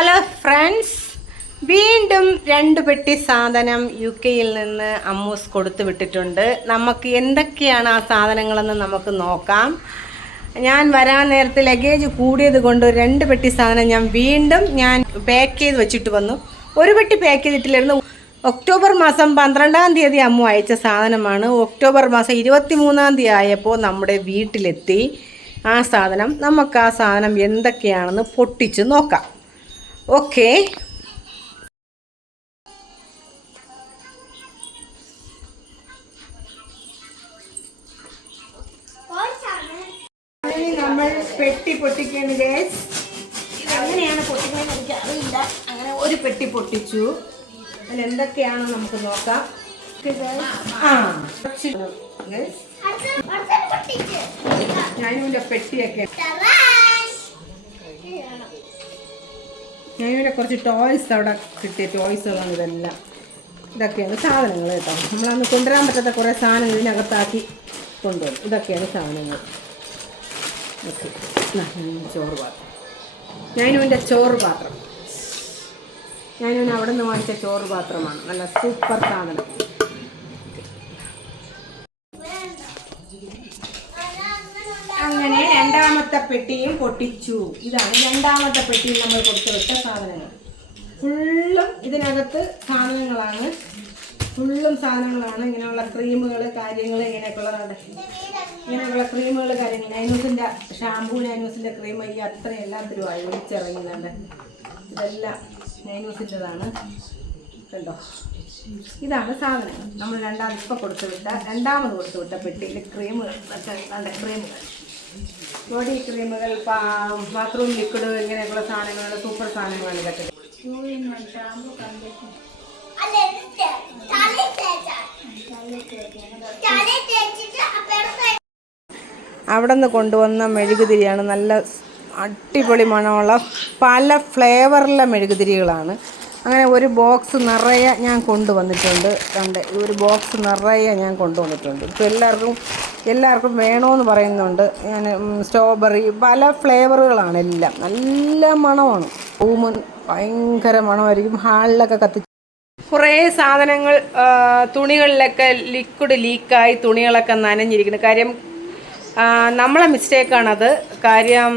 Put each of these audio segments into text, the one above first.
Hello friends, വീണ്ടും 2 പെട്ടി സാധനം UK-യിൽ നിന്ന് അമ്മൂസ് കൊടുത്തു വിട്ടിട്ടുണ്ട്. നമുക്ക് എന്തൊക്കെയാണ് ആ സാധനങ്ങളെന്ന് നമുക്ക് നോക്കാം. ഞാൻ വരാൻ നേരത്തെ ലഗേജ് കൂടിയത് കൊണ്ട് 2 പെട്ടി സാധനം ഞാൻ പാക്ക് ചെയ്ത് വെച്ചിട്ട് വന്നു. ഒരു പെട്ടി പാക്ക് ചെയ്തിട്ടില്ലായിരുന്നു. ഒക്ടോബർ മാസം 12-ാം തീയതി അമ്മു അയച്ച സാധനമാണ്. ഒക്ടോബർ മാസം 23-ാം തീയതി ആയപ്പോൾ നമ്മുടെ വീട്ടിലെത്തി ആ സാധനം. നമുക്ക് ആ സാധനം എന്തൊക്കെയാണെന്ന് പൊട്ടിച്ച് നോക്കാം. ഓക്കെ, നമ്മൾ പെട്ടി പൊട്ടിക്കേണ്ട ഗൈസ്. അങ്ങനെയാണ് പൊട്ടിക്കുന്നത്, എനിക്ക് അറിയില്ല. അങ്ങനെ ഒരു പെട്ടി പൊട്ടിച്ചു. അതിൽ എന്തൊക്കെയാണെന്ന് നമുക്ക് നോക്കാം. ഞാനിവിടെ പെട്ടിയൊക്കെ ഞാനിവിടെ കുറച്ച് ടോയ്സ് അവിടെ കിട്ടിയ ടോയ്സുകളാണ് ഇതെല്ലാം. ഇതൊക്കെയാണ് സാധനങ്ങൾ കേട്ടോ. നമ്മളന്ന് കൊണ്ടുവരാൻ പറ്റാത്ത കുറേ സാധനങ്ങൾ ഇതിനകത്താക്കി കൊണ്ടുവരും. ഇതൊക്കെയാണ് സാധനങ്ങൾ. ഓക്കെ, ചോറ് പാത്രം. ഞാനിവൻ്റെ ചോറ് പാത്രം അവിടെ നിന്ന് വാങ്ങിച്ച ചോറ് പാത്രമാണ്. നല്ല സൂപ്പർ സാധനം. അങ്ങനെ രണ്ടാമത്തെ പെട്ടിയും പൊട്ടിച്ചു. ഇതാണ് രണ്ടാമത്തെ പെട്ടിയിൽ നമ്മൾ കൊടുത്തു വിട്ട സാധനങ്ങൾ. ഫുള്ളും ഇതിനകത്ത് സാധനങ്ങളാണ്. ഇങ്ങനെയുള്ള ക്രീമുകൾ, കാര്യങ്ങൾ, ഇങ്ങനെയുള്ള ക്രീമുകൾ, കാര്യങ്ങൾ. നൈനൂസിൻ്റെ ഷാമ്പൂ, നൈനൂസിൻ്റെ ക്രീം, ഈ അത്രയും എല്ലാത്തിലും ആയി ഒഴിച്ചിറങ്ങുന്നുണ്ട്. ഇതെല്ലാം നൈനൂസിൻ്റെതാണ് കണ്ടോ. ഇതാണ് സാധനങ്ങൾ നമ്മൾ രണ്ടാമത് കൊടുത്തു വിട്ട പെട്ടിയിൽ ക്രീമുകൾ. ബോഡി ക്രീമുകൾ, ബാത്റൂം ലിക്വിഡ്, ഇങ്ങനെയൊക്കെയുള്ള സാധനങ്ങൾ, സൂപ്പർ സാധനങ്ങളാണ് ഇതൊക്കെ. അവിടെ നിന്ന് കൊണ്ടുവന്ന മെഴുകുതിരിയാണ്. നല്ല അടിപൊളി മണമുള്ള പല ഫ്ലേവറിലെ മെഴുകുതിരികളാണ്. അങ്ങനെ ഒരു ബോക്സ് നിറയെ ഞാൻ കൊണ്ടുവന്നിട്ടുണ്ട്. ഒരു ബോക്സ് നിറയെ ഞാൻ കൊണ്ടുവന്നിട്ടുണ്ട്. ഇപ്പോൾ എല്ലാവർക്കും വേണമെന്ന് പറയുന്നുണ്ട്. ഞാൻ സ്ട്രോബെറി, പല ഫ്ലേവറുകളാണ് എല്ലാം. നല്ല മണമാണ്. റൂമ് ഭയങ്കര മണമായിരിക്കും. ഹാളിലൊക്കെ കത്തിച്ച് കുറേ സാധനങ്ങൾ, തുണികളിലൊക്കെ ലിക്വിഡ് ലീക്കായി തുണികളൊക്കെ നനഞ്ഞിരിക്കുന്നു. കാര്യം നമ്മളെ മിസ്റ്റേക്കാണത്. കാര്യം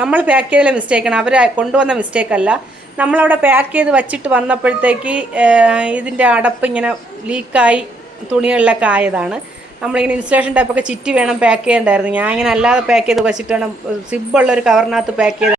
നമ്മൾ പാക്ക് ചെയ്തതിലെ മിസ്റ്റേക്കാണ്. അവർ കൊണ്ടുവന്ന മിസ്റ്റേക്കല്ല. നമ്മളവിടെ പാക്ക് ചെയ്ത് വച്ചിട്ട് വന്നപ്പോഴത്തേക്ക് ഇതിൻ്റെ അടപ്പ് ഇങ്ങനെ ലീക്കായി തുണികളിലൊക്കെ ആയതാണ്. നമ്മളിങ്ങനെ ഇൻസുലേഷൻ ടൈപ്പൊക്കെ ചിറ്റി വേണം പാക്ക് ചെയ്യേണ്ടായിരുന്നു. ഞാൻ ഇങ്ങനെ അല്ലാതെ പാക്ക് ചെയ്ത് വച്ചിട്ട് വേണം സിബുള്ളൊരു കവറിനകത്ത് പാക്ക് ചെയ്ത്